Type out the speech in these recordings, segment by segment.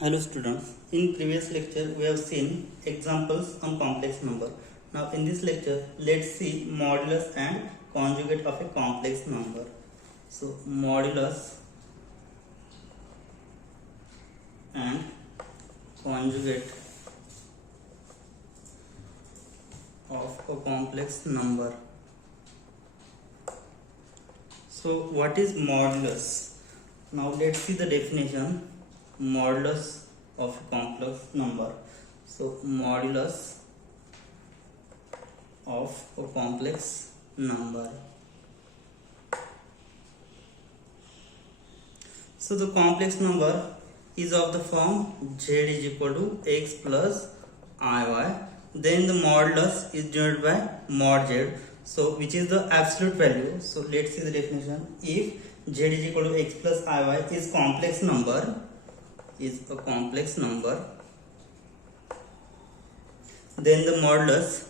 Hello students, in previous lecture we have seen examples on complex number. Now in this lecture let's see modulus and conjugate of a complex number. So modulus and conjugate of a complex number. So what is modulus? Now let's see the definition. Modulus of a complex number. So modulus of a complex number. So the complex number is of the form z is equal to x plus iy. Then the modulus is denoted by mod z. So which is the absolute value. So let's see the definition. If z is equal to x plus iy is complex number, is a complex number, then the modulus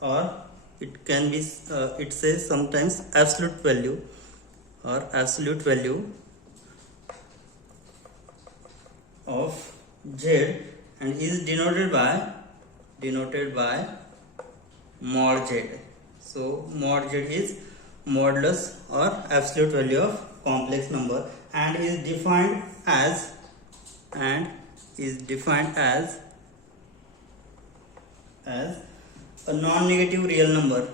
or it can be it says sometimes absolute value or absolute value of z and is denoted by mod z. So mod z is modulus or absolute value of complex number and is defined as a non-negative real number,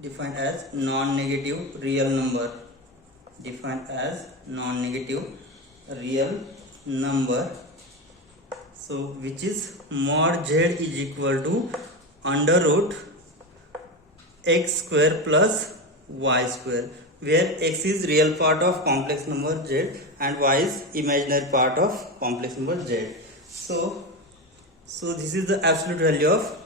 defined as non-negative real number, so which is mod z is equal to under root x square plus y square, where x is real part of complex number z and y is imaginary part of complex number z. So this is the absolute value of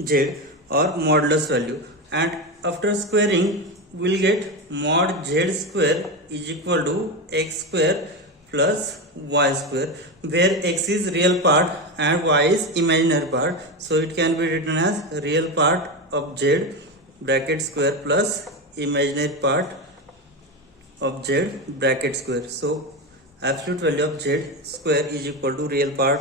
z or modulus value, and after squaring we will get mod z square is equal to x square plus y square, where x is real part and y is imaginary part. So it can be written as real part of z bracket square plus imaginary part of z bracket square. So absolute value of z square is equal to real part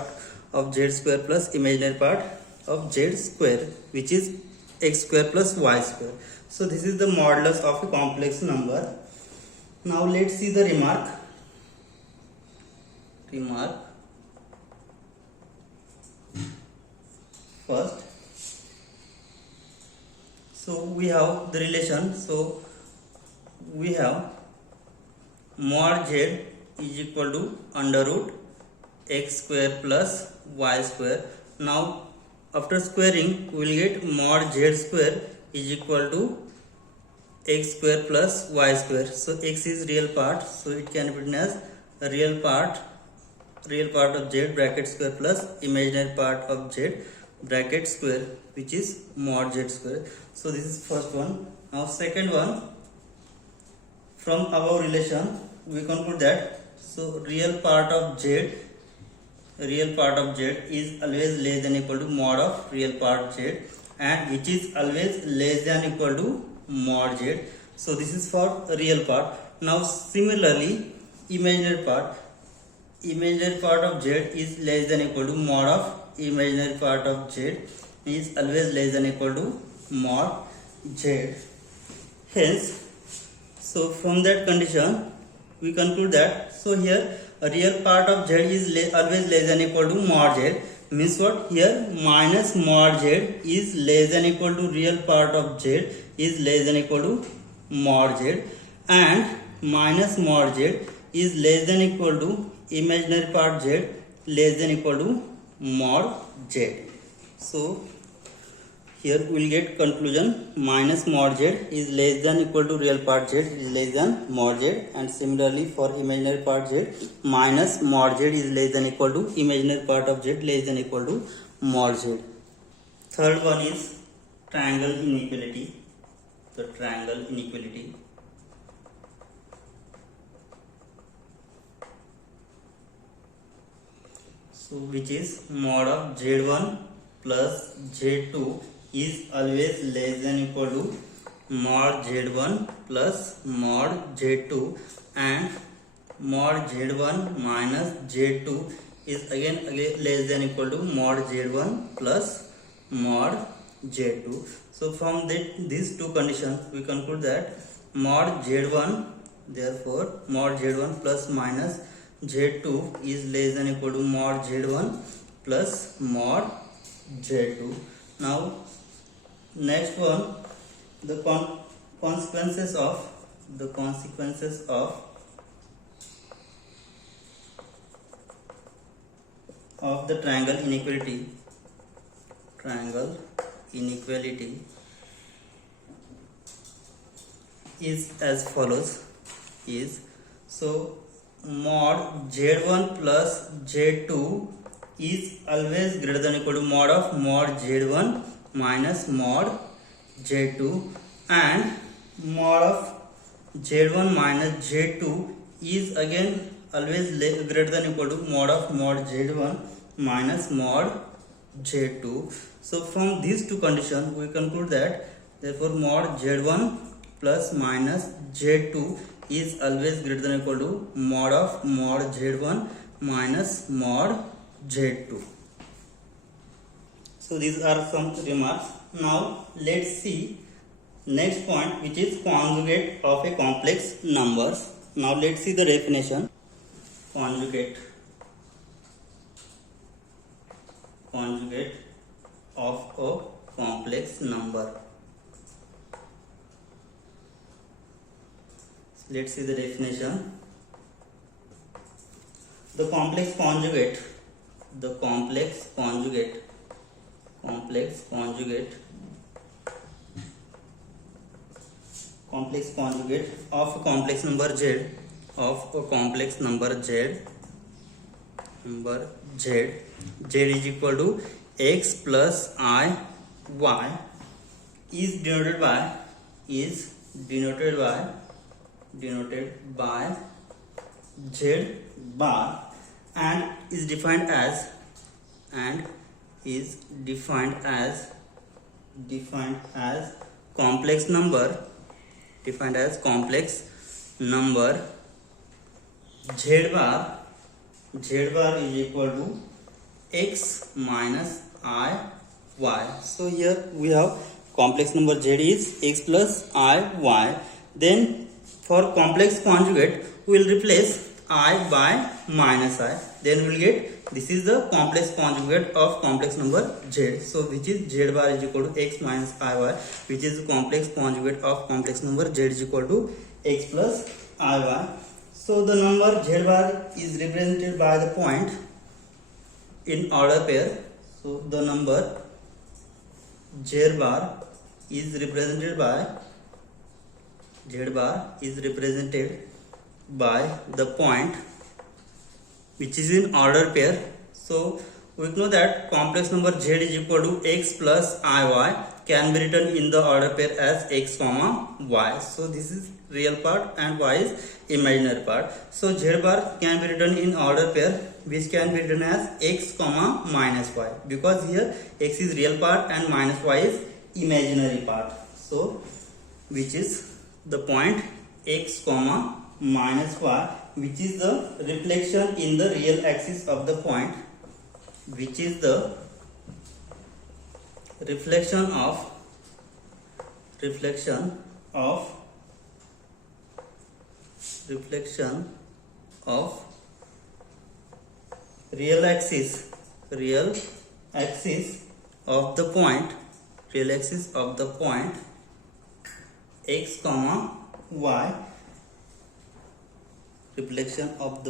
of z square plus imaginary part of z square, which is x square plus y square. So this is the modulus of a complex number. Now let's see the remark. First, so we have the relation. So we have mod z is equal to under root x square plus y square. Now after squaring we will get mod z square is equal to x square plus y square. So x is real part, so it can be written as real part of z bracket square plus imaginary part of z bracket square, which is mod z square. So this is first one. Now second one, from our relation we conclude that so real part of z is always less than equal to mod of real part z, and which is always less than equal to mod z. So this is for real part. Now similarly imaginary part of z is less than equal to mod of imaginary part of z is always less than equal to mod z. Hence, so from that condition we conclude that so here a real part of z is always less than equal to mod z, means what? Here minus mod z is less than equal to real part of z is less than equal to mod z, and minus mod z is less than equal to imaginary part z less than equal to mod z. So here we will get conclusion minus mod z is less than equal to real part z is less than mod z, and similarly for imaginary part z minus mod z is less than equal to imaginary part of z less than equal to mod z. Third one is triangle inequality. The triangle inequality. So which is mod of z1 plus z2 is always less than equal to mod z1 plus mod z2, and mod z1 minus z2 is again less than equal to mod z1 plus mod z2. So from these two conditions we conclude that mod z1, therefore mod z1 plus minus z2 is less than equal to mod z1 plus mod z2. Now next one, the consequences of the triangle inequality is as follows. Is so mod z1 plus z2 is always greater than equal to mod of mod z1 minus mod z2, and mod of z1 minus z2 is again always greater than equal to mod of mod z1 minus mod z2. So from these two conditions we conclude that therefore mod z1 plus minus z2 is always greater than equal to mod of mod z1 minus mod z2. So these are some remarks. Now let's see next point, which is conjugate of a complex numbers. Now let's see the definition. Conjugate of a complex number. Let's see the definition. The complex conjugate of a complex number z is equal to x plus I y is denoted by z bar and is defined as complex number z bar is equal to x minus I y. So here we have complex number z is x plus I y. Then for complex conjugate we will replace I by minus I. Then we will get this is the complex conjugate of complex number z. So which is z bar is equal to x minus I y, which is the complex conjugate of complex number z is equal to x plus I y. So the number z bar is represented by the point in order pair. So the number z bar is represented by the point which is in order pair. So we know that complex number z is equal to x plus iy can be written in the order pair as x comma y. So this is real part and y is imaginary part. So z bar can be written in order pair which can be written as x comma minus y, because here x is real part and minus y is imaginary part. So which is the point x comma minus y, which is the reflection in the real axis of the point, which is the reflection of real axis of the point x comma y, reflection of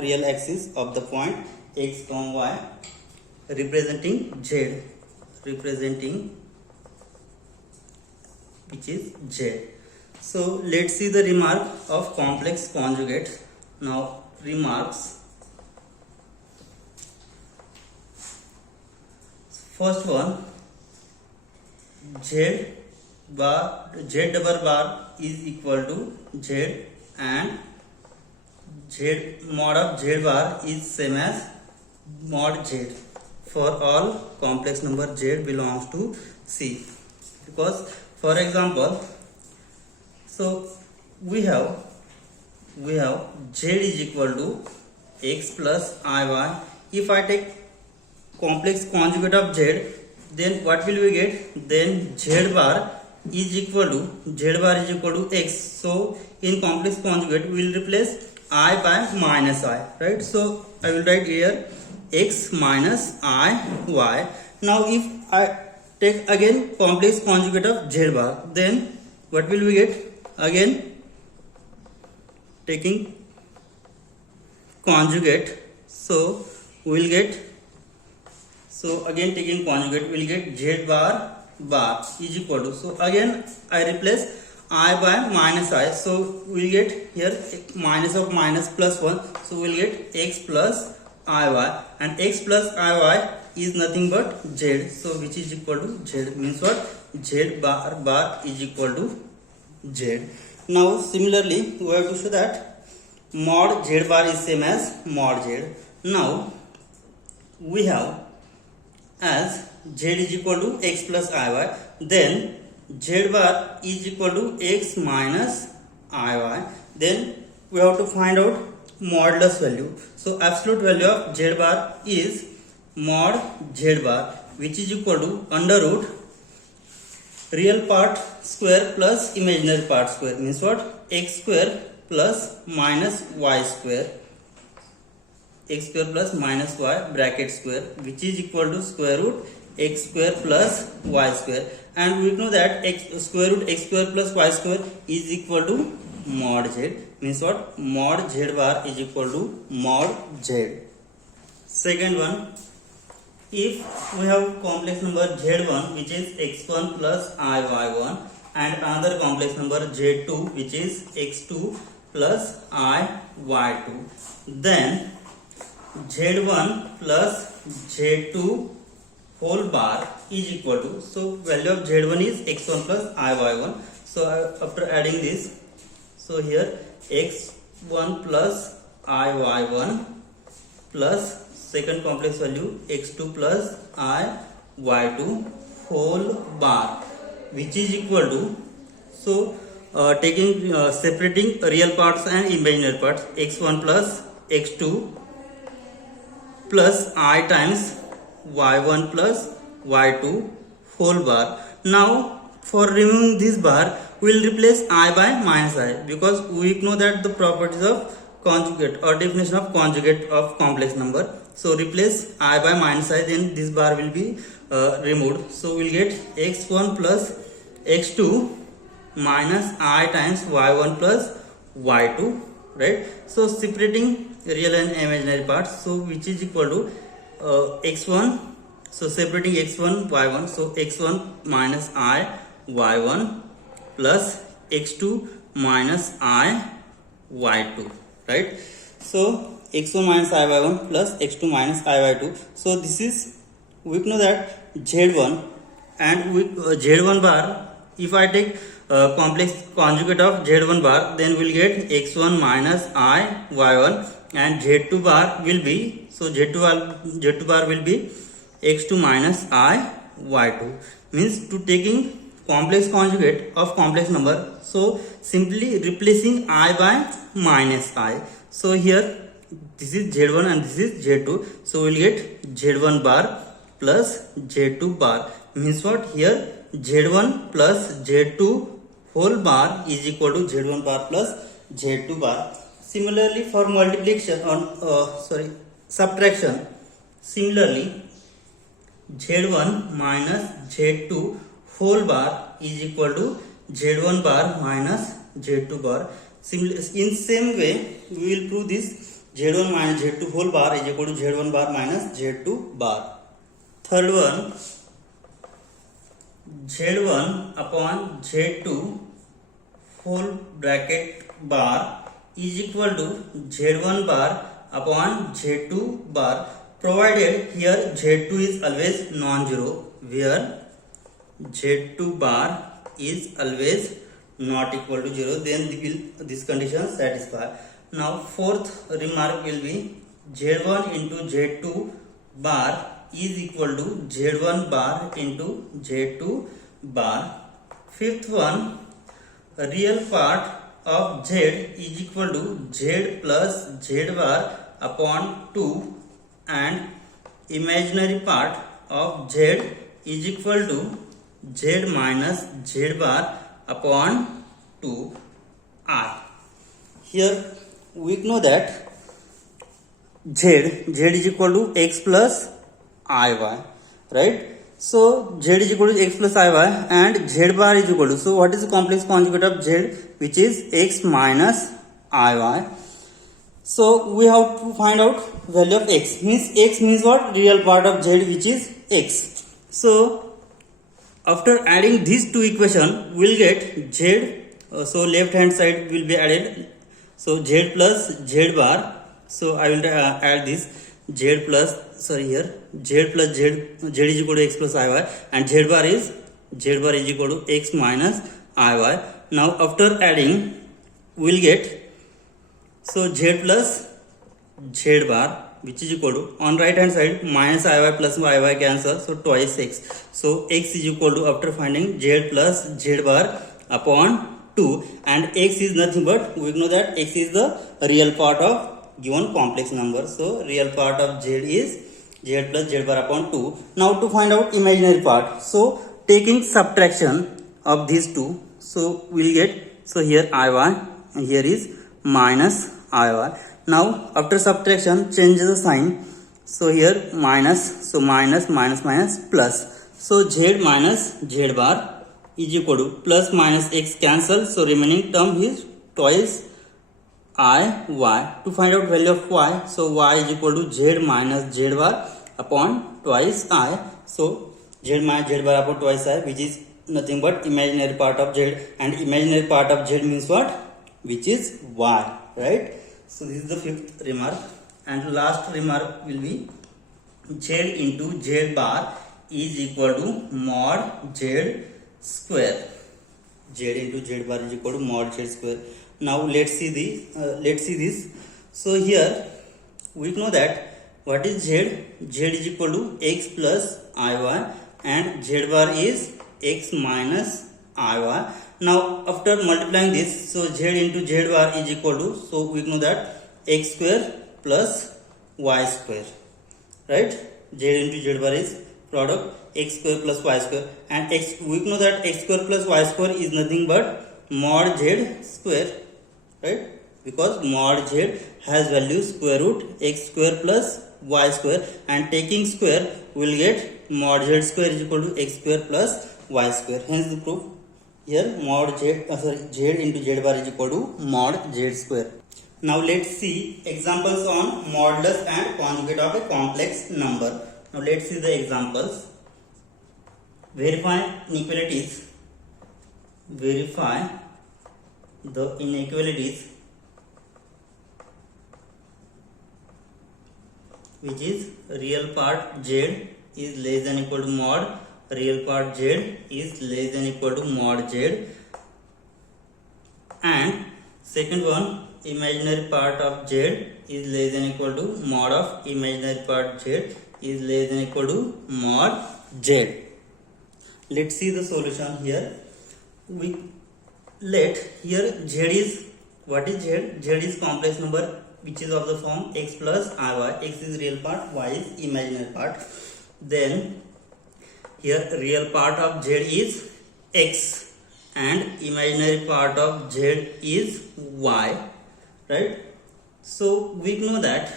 real axis of the point x comma y representing z, which is z. So let's see the remark of complex conjugate. Now remarks. First one, z double bar is equal to z and z mod of z bar is same as mod z for all complex number z belongs to C, because For example, so we have z is equal to x plus iy. If I take complex conjugate of z, then what will we get? Then z bar is equal to x. So in complex conjugate we will replace I by minus I, right? So I will write here x minus I y. Now if I take again complex conjugate of z bar, then what will we get? Again taking conjugate, so we will get, so again taking conjugate we will get z bar is equal to, so again I replace I by minus I, so we will get here minus of minus plus 1, so we will get x plus iy, and x plus iy is nothing but z, so which is equal to z, means what? Z bar is equal to z. Now similarly we have to show that mod z bar is same as mod z. Now we have as z is equal to x plus iy, then z bar is equal to x minus iy. Then we have to find out modulus value. So absolute value of z bar is mod z bar, which is equal to under root real part square plus imaginary part square, means what? X square plus minus y square, x square plus minus y bracket square, which is equal to square root x square plus y square, and we know that square root x square plus y square is equal to mod z, means what? Mod z bar is equal to mod z. Second one, if we have complex number z1 which is x1 plus iy1, and another complex number z2 which is x2 plus iy2, then z1 plus z2 whole bar is equal to, so value of z1 is x1 plus iy1, so after adding this, so here x1 plus iy1 plus second complex value x2 plus iy2 whole bar, which is equal to, so taking separating real parts and imaginary parts, x1 plus x2 plus I times y1 plus y2 whole bar. Now for removing this bar we will replace I by minus I, because we know that the properties of conjugate or definition of conjugate of complex number. So replace I by minus I, then this bar will be removed. So we will get x1 plus x2 minus I times y1 plus y2, right? So separating real and imaginary parts, so which is equal to x1, so separating x1 y1, so x1 minus I y1 plus x2 minus I y2, right? So x1 minus I y1 plus x2 minus I y2. So this is, we know that z1, and with z1 bar, if I take complex conjugate of z1 bar, then we'll get x1 minus I y1, and z2 bar will be, so z2 bar will be x2 minus I y2, means to taking complex conjugate of complex number, so simply replacing I by minus I. So here this is z1 and this is z2, so we'll get z1 bar plus z2 bar, means what? Here z1 plus z2 whole bar is equal to z1 bar plus z2 bar. Similarly for multiplication on subtraction, similarly z1 minus z2 whole bar is equal to z1 bar minus z2 bar. In same way we will prove this z1 minus z2 whole bar is equal to z1 bar minus z2 bar. Third one, z1 upon z2 whole bracket bar is equal to z1 bar upon z2 bar, provided here z2 is always non-zero, where z2 bar is always not equal to 0, then this condition satisfy. Now fourth remark will be z1 into z2 bar is equal to z1 bar into z2 bar. fifth one, real part of z is equal to z plus z bar upon 2 and imaginary part of z is equal to z minus z bar upon 2i. Here we know that z is equal to x plus iy, right? So z is equal to x plus iy and z bar is equal to, so what is the complex conjugate of z, which is x minus iy. So we have to find out value of x. X means what? Real part of z, which is x. So after adding these two equations, we'll get z. So left hand side will be added. So z plus z bar. So I will add this z plus, sorry, here z plus z is equal to x plus iy and z bar is equal to x minus iy. Now after adding, we'll get, so z plus z bar, which is equal to, on right hand side minus iy plus iy cancel, so twice x. So x is equal to, after finding, z plus z bar upon 2, and x is nothing but, we know that x is the real part of given complex number. So real part of z is z plus z bar upon 2. Now to find out imaginary part, so taking subtraction of these two, so we'll get, so here iy and here is minus iy. Now after subtraction, change the sign, so here minus, so minus minus minus plus, so z minus z bar is equal to, plus minus x cancel, so remaining term is twice I y. To find out value of y, so y is equal to z minus z bar upon twice I. So z minus z bar upon twice I, which is nothing but imaginary part of z, and imaginary part of z means what? Which is y, right? So this is the fifth remark, and last remark will be z into z bar is equal to mod z square. Z into z bar is equal to mod z square. Now let's see this. So here we know that what is z? Z is equal to x plus iy and z bar is x minus iy. Now after multiplying this, so z into z bar is equal to, so we know that x square plus y square, right? Z into z bar is product x square plus y square, and x, we know that x square plus y square is nothing but mod z square, right? Because mod z has value square root x square plus y square, and taking square we will get mod z square is equal to x square plus y square. Hence the proof here, mod z, z into z bar is equal to mod z square. Now let's see examples on modulus and conjugate of a complex number. Now let's see the examples. Verify inequalities. Verify the inequalities which is real part z is less than equal to mod, real part z is less than equal to mod z, and second one, imaginary part of z is less than equal to mod of imaginary part z is less than equal to mod z. Let's see the solution here. We let here z is, what is z? Z is complex number which is of the form x plus iy. X is real part, y is imaginary part. Then here real part of z is x and imaginary part of z is y, right? So we know that,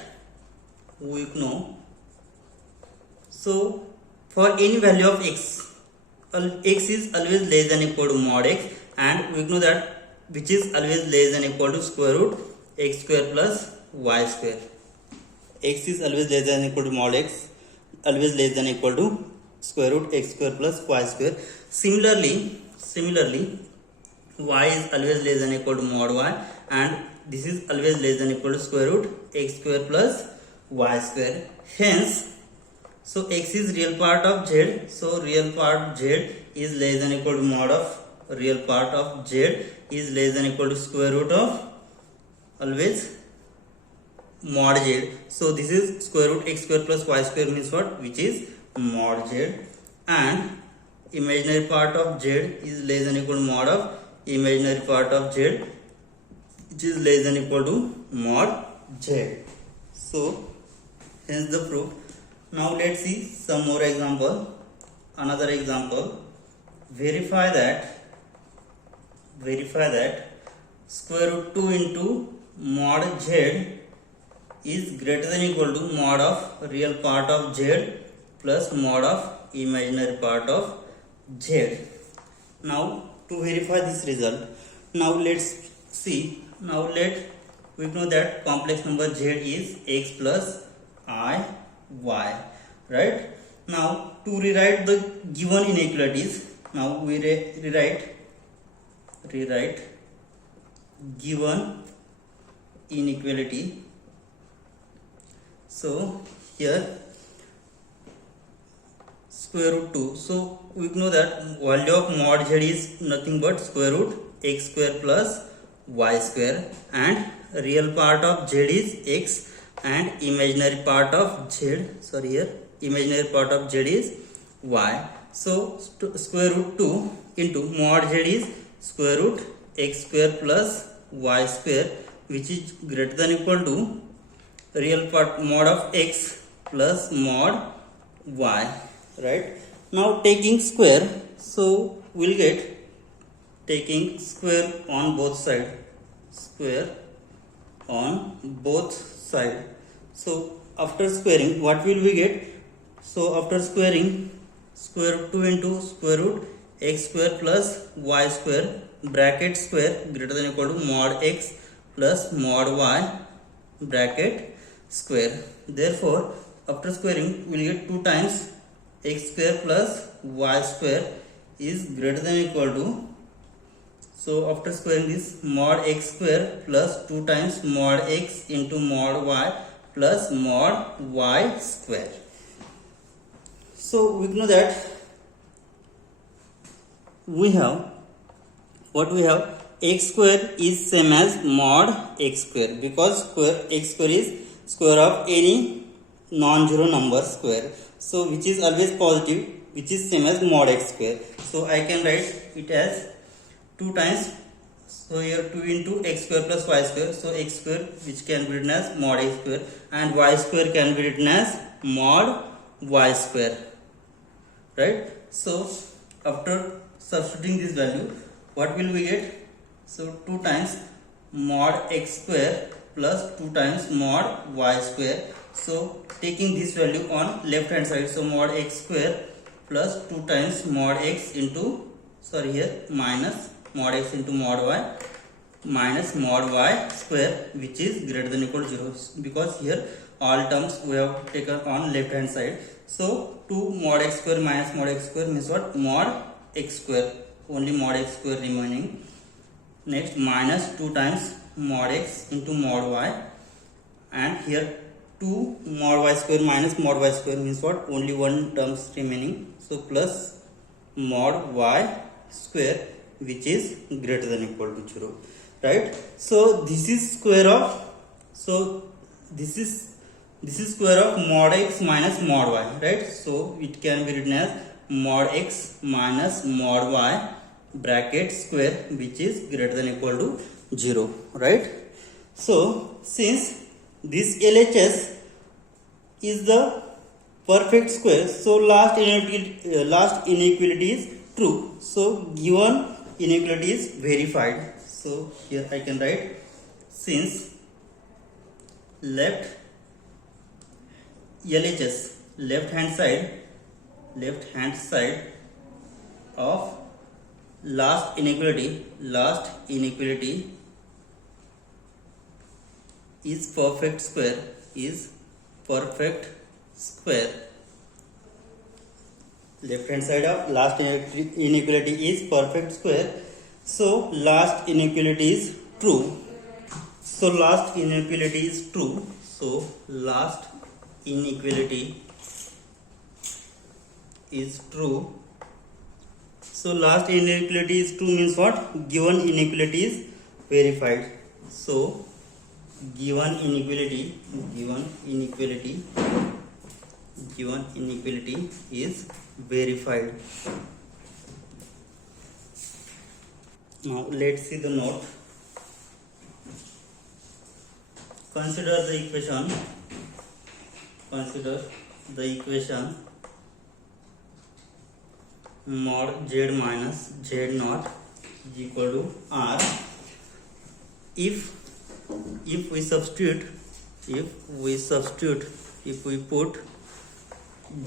so for any value of x, x is always less than equal to mod x, and we know that which is always less than equal to square root x square plus y square. X is always less than equal to mod x, always less than equal to square root x square plus y square. Similarly y is always less than equal to mod y, and this is always less than equal to square root x square plus y square. Hence, so x is real part of z, so real part z is less than equal to mod of real part of z is less than equal to square root of always mod z. So this is square root x square plus y square means what? Which is mod z. And imaginary part of z is less than equal to mod of imaginary part of z, which is less than equal to mod z. So hence the proof. Now let's see some more example. Another example. Verify that square root 2 into mod z is greater than equal to mod of real part of z plus mod of imaginary part of z. Now to verify this result, now let's see. Now we know that complex number z is x plus I y, right? Now to rewrite the given inequalities, now we rewrite given inequality. So here square root 2. So we know that value of mod z is nothing but square root x square plus y square, and real part of z is x and imaginary part of z, imaginary part of z is y. So square root 2 into mod z is square root x square plus y square, which is greater than equal to real part mod of x plus mod y, right? Now taking square, so we'll get taking square on both sides, so after squaring, what will we get? So after squaring, square root 2 into square root x square plus y square bracket square greater than equal to mod x plus mod y bracket square. Therefore after squaring we will get 2 times x square plus y square is greater than equal to, so after squaring this, mod x square plus 2 times mod x into mod y plus mod y square. So we know that we have x square is same as mod x square, because x square is square of any non-zero number square, so which is always positive, which is same as mod x square. So I can write it as 2 times, so here 2 into x square plus y square, so x square which can be written as mod x square, and y square can be written as mod y square, right? So after substituting this value, what will we get? So 2 times mod x square plus 2 times mod y square. So taking this value on left hand side, so mod x square plus 2 times mod x into, minus mod x into mod y minus mod y square, which is greater than equal to 0, because here all terms we have taken on left hand side. So 2 mod x square minus mod x square means what? Mod x square, only mod x square remaining. Next minus 2 times mod x into mod y, and here 2 mod y square minus mod y square means what? Only one terms remaining, so plus mod y square, which is greater than equal to 0, right? So this is square of, this is square of mod x minus mod y, right? So it can be written as mod x minus mod y bracket square, which is greater than equal to 0, right? So since this LHS is the perfect square, so last inequality is true, so given inequality is verified. So here I can write, since left LHS, left hand side of last inequality is perfect square, left hand side of last inequality is perfect square, so last inequality is true, so last inequality is true, so last inequality is true, so last inequality is true means what? Given inequality is verified, so given inequality is verified. Now let's see the note. Consider the equation. Consider the equation mod z minus z naught is equal to r. If we substitute, if we put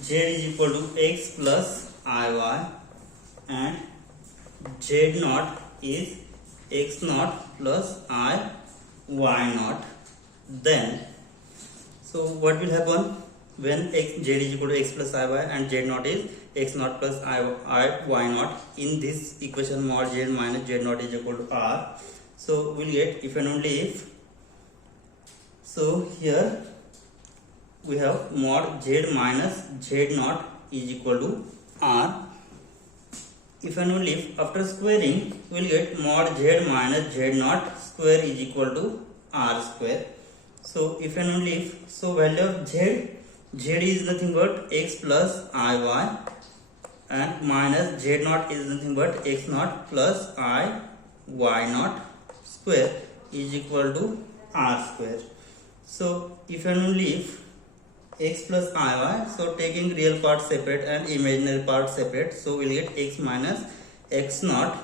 z is equal to x plus iy and z naught is x naught plus I y naught, then so what will happen when z is equal to x plus iy and z naught is x naught plus I y naught? In this equation mod z minus z naught is equal to r, so we'll get if and only if. So here we have mod z minus z naught is equal to r. If and only if after squaring we will get mod z minus z naught square is equal to r square. So if and only if, so value of z is nothing but x plus iy and minus z naught is nothing but x naught plus I y naught square is equal to r square. So if and only if x plus iy, so taking real part separate and imaginary part separate, so we'll get x minus x naught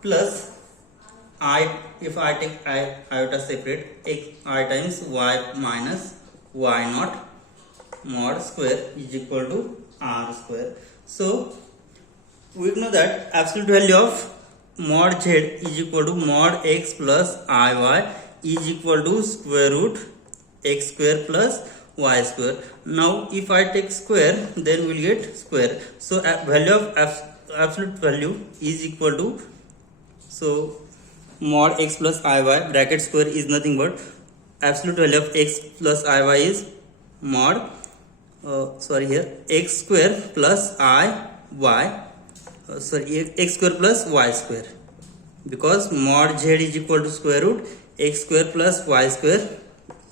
plus I, if I take iota separate, x I times y minus y naught mod square is equal to r square. So we know that absolute value of mod z is equal to mod x plus iy is equal to square root x square plus y square. Now if I take square, then we'll get square. So value of absolute value is equal to, so mod x plus iy bracket square is nothing but absolute value of x plus iy is mod x square plus x square plus y square, because mod z is equal to square root x square plus y square.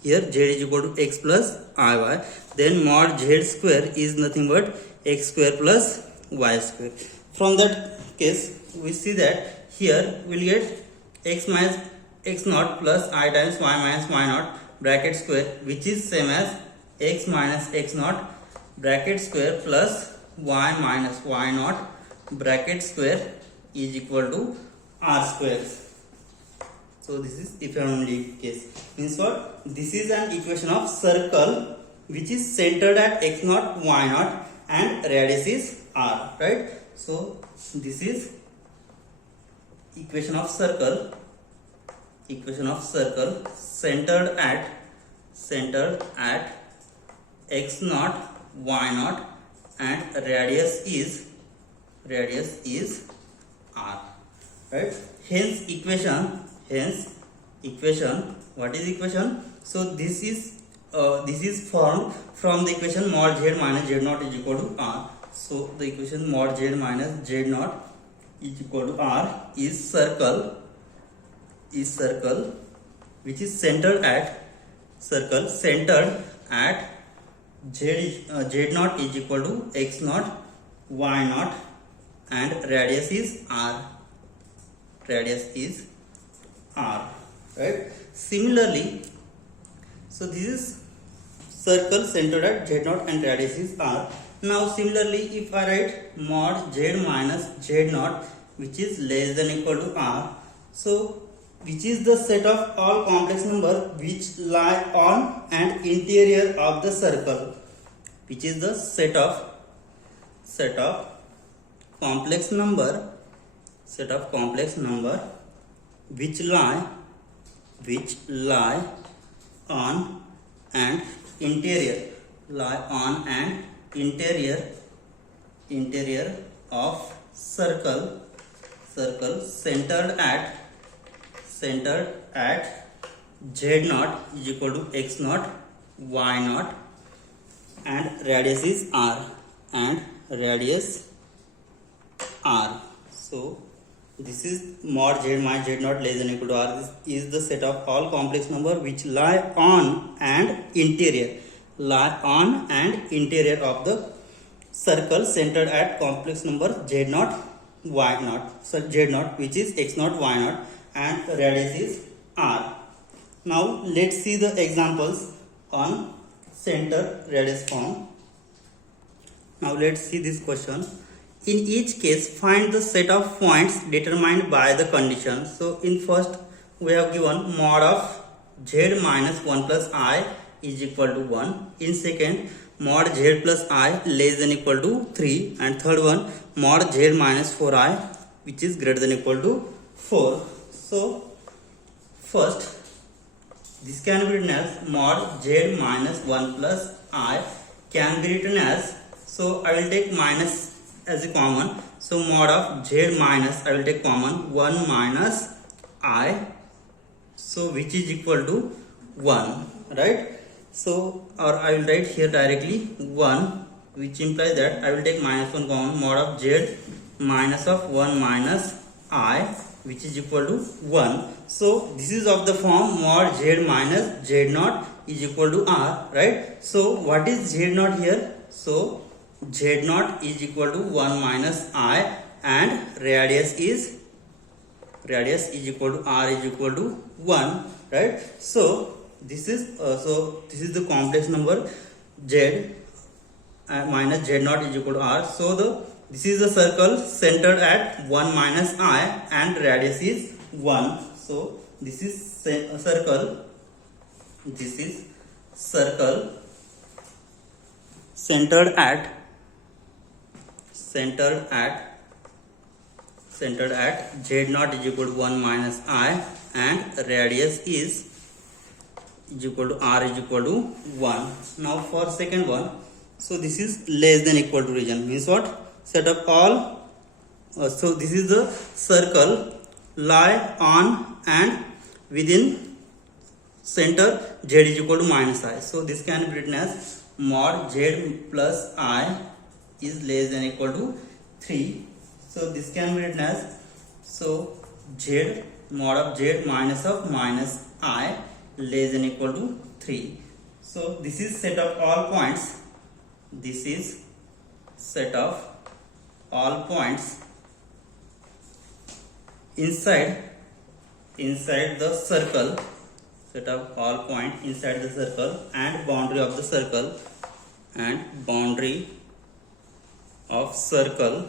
Here z is equal to x plus iy, then mod z square is nothing but x square plus y square. From that case we see that here we will get x minus x naught plus I times y minus y naught bracket square, which is same as x minus x naught bracket square plus y minus y naught bracket square is equal to r square. So this is if and only case. Means what? This is an equation of circle which is centered at x naught, y naught and radius is r, right? So this is equation of circle centered at x naught, y naught and radius is r, right? Hence equation, what is equation? So this is formed from the equation mod z minus z naught is equal to r. So the equation mod z minus z naught is equal to r is circle which is centered at z naught is equal to x naught, y naught and radius is r, right? Similarly, so this is circle centered at z naught and radius is r. Now similarly, if I write mod z minus z naught which is less than equal to r, so which is the set of all complex number which lie on and interior of the circle, which is the set of complex number which lie on and interior of circle centered at z naught is equal to x naught, y naught and radius is r So this is mod z minus z naught less than equal to r. This is the set of all complex number which lie on and interior of the circle centered at complex number z naught, y naught, so z naught, which is x naught, y naught, and radius is r. Now let's see the examples on center radius form. Now let's see this question. In each case, find the set of points determined by the condition. So in first, we have given mod of z minus 1 plus I is equal to 1. In second, mod z plus I less than equal to 3. And third one, mod z minus 4I, which is greater than equal to 4. So first, this can be written as mod z minus 1 plus I can be written as, so I will take minus as a common, so mod of z minus, I will take common, 1 minus I, so which is equal to 1, right? So or I will write here directly 1, which implies that I will take minus 1 common, mod of z minus of 1 minus I, which is equal to 1. So this is of the form mod z minus z naught is equal to r, right? So what is z naught here? So z naught is equal to 1 minus I, and radius is equal to r is equal to 1, right? So this is the complex number z minus z naught is equal to r. So this is the circle centered at 1 minus I, and radius is 1. So this is a circle. This is circle centered at z naught is equal to 1 minus I, and radius is equal to r is equal to 1. Now for second one, so this is less than equal to region, means what? Set up all, so this is the circle lie on and within center z is equal to minus I. So this can be written as mod z plus I is less than equal to 3. So this can be written as, so z mod of z minus of minus I less than equal to 3. So this is set of all points. This is set of all points inside the circle, set of all points inside the circle, and boundary of the circle, and boundary of circle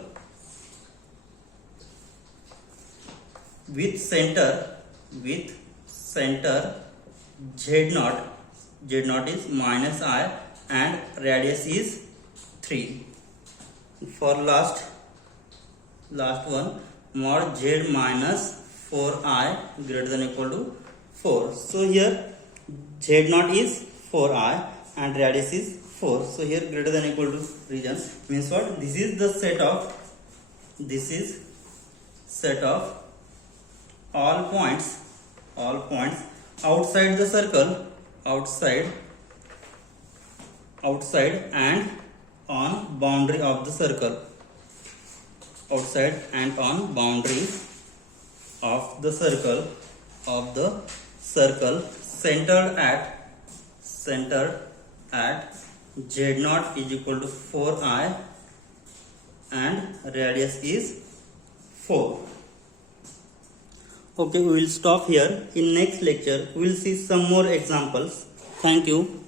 with center z naught is minus I, and radius is 3. For last one, mod z minus 4I greater than equal to 4. So here z naught is 4I and radius is 4. So here greater than equal to region means what? This is the set of all points outside the circle, outside and on boundary of the circle, outside and on boundary of the circle centered at z naught is equal to 4I, and radius is 4. Okay, we will stop here. In next lecture we will see some more examples. Thank you.